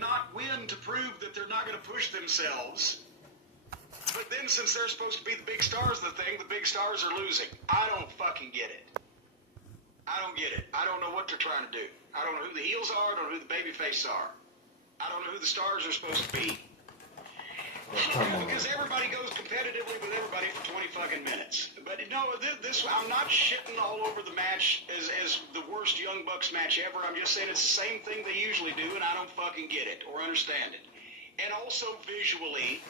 not win to prove that they're not going to push themselves. But then since they're supposed to be the big stars of the thing, the big stars are losing. I don't fucking get it. I don't get it. I don't know what they're trying to do. I don't know who the heels are. I don't know who the baby faces are. I don't know who the stars are supposed to be. Because everybody goes competitively with everybody for 20 fucking minutes. But no, this I'm not shitting all over the match as the worst Young Bucks match ever. I'm just saying it's the same thing they usually do, and I don't fucking get it or understand it. And also visually,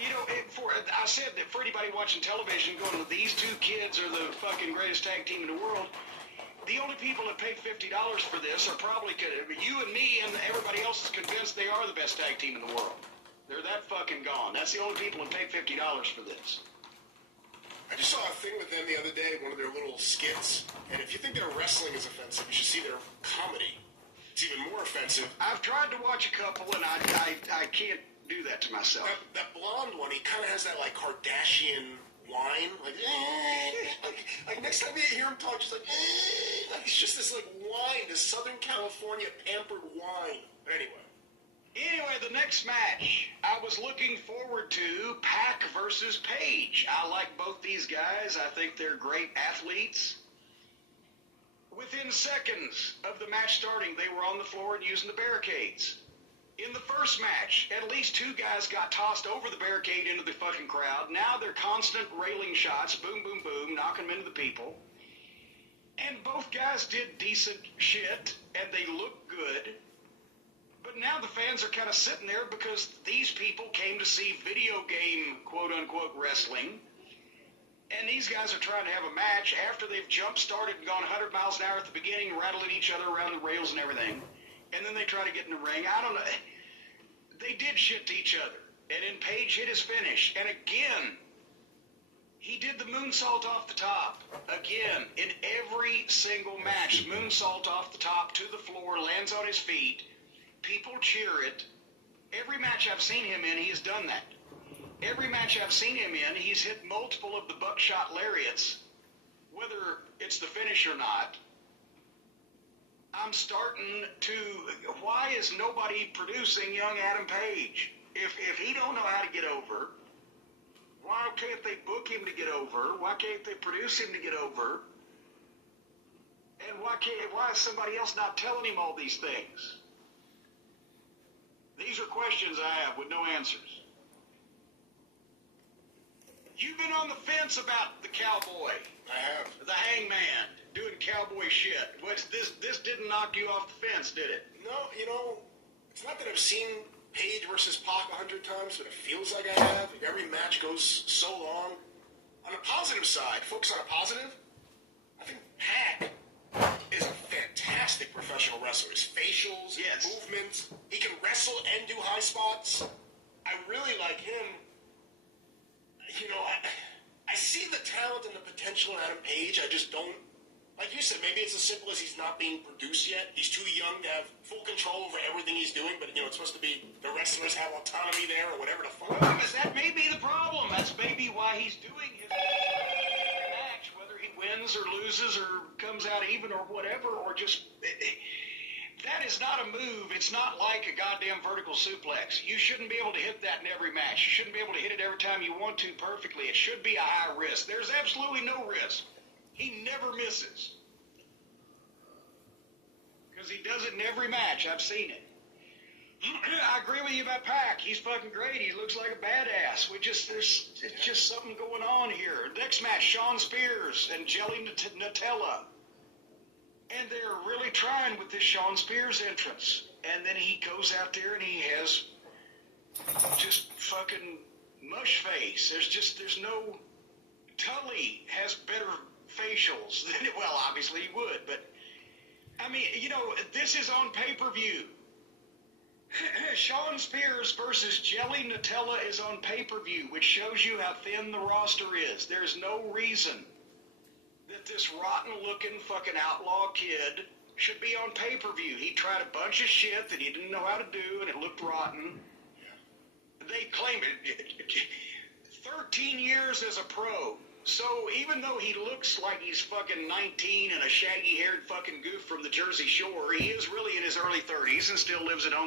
you know, I said that for anybody watching television going, these two kids are the fucking greatest tag team in the world. The only people that paid $50 for this are probably you and me, and everybody else is convinced they are the best tag team in the world. They're that fucking gone. That's the only people that paid $50 for this. I just saw a thing with them the other day, one of their little skits, and if you think their wrestling is offensive, you should see their comedy. It's even more offensive. I've tried to watch a couple, and I can't do that to myself. That blonde one, he kind of has that, like, Kardashian whine, like next time you hear him talk, just like it's just this like whine, this Southern California pampered whine. But anyway, the next match I was looking forward to, Pac versus Page. I like both these guys. I think they're great athletes. Within seconds of the match starting, they were on the floor and using the barricades. In the first match, at least two guys got tossed over the barricade into the fucking crowd. Now they're constant railing shots, boom, boom, boom, knocking them into the people. And both guys did decent shit, and they look good. But now the fans are kind of sitting there because these people came to see video game, quote-unquote, wrestling. And these guys are trying to have a match after they've jump-started and gone 100 miles an hour at the beginning, rattling each other around the rails and everything. And then they try to get in the ring. I don't know. They did shit to each other. And then Page hit his finish. And again, he did the moonsault off the top. Again, in every single match, moonsault off the top to the floor, lands on his feet. People cheer it. Every match I've seen him in, he has done that. Every match I've seen him in, he's hit multiple of the buckshot lariats, whether it's the finish or not. I'm starting to, why is nobody producing young Adam Page? If he don't know how to get over, why can't they book him to get over? Why can't they produce him to get over? And why is somebody else not telling him all these things? These are questions I have with no answers. You've been on the fence about the cowboy. I have. The Hangman, doing cowboy shit. This didn't knock you off the fence, did it? No, you know, it's not that I've seen Page versus Pac 100 times, but it feels like I have. Every match goes so long. On the positive side, focus on a positive, I think Pac is a fantastic professional wrestler. His facials, yes, movements, he can wrestle and do high spots. I really like him. You know, I see the talent and the potential in Adam Page. I just don't, like you said, maybe it's as simple as he's not being produced yet. He's too young to have full control over everything he's doing, but, you know, it's supposed to be the wrestlers have autonomy there or whatever the fuck. Well, because that may be the problem. That's maybe why he's doing his match, whether he wins or loses or comes out even or whatever, or just... That is not a move. It's not like a goddamn vertical suplex. You shouldn't be able to hit that in every match. You shouldn't be able to hit it every time you want to perfectly. It should be a high risk. There's absolutely no risk. He never misses. Because he does it in every match. I've seen it. I agree with you about Pac. He's fucking great. He looks like a badass. It's just something going on here. Next match, Shawn Spears and Jelly Nutella. And they're really trying with this Shawn Spears entrance. And then he goes out there and he has just fucking mush face. There's no... Tully has better facials than... Well, obviously he would, but... I mean, you know, this is on pay-per-view. Shawn Spears versus Jelly Nutella is on pay-per-view, which shows you how thin the roster is. There's no reason that this rotten-looking fucking outlaw kid should be on pay-per-view. He tried a bunch of shit that he didn't know how to do, and it looked rotten. They claim it. 13 years as a pro. So even though he looks like he's fucking 19 and a shaggy-haired fucking goof from the Jersey Shore, he is really in his early 30s and still lives at home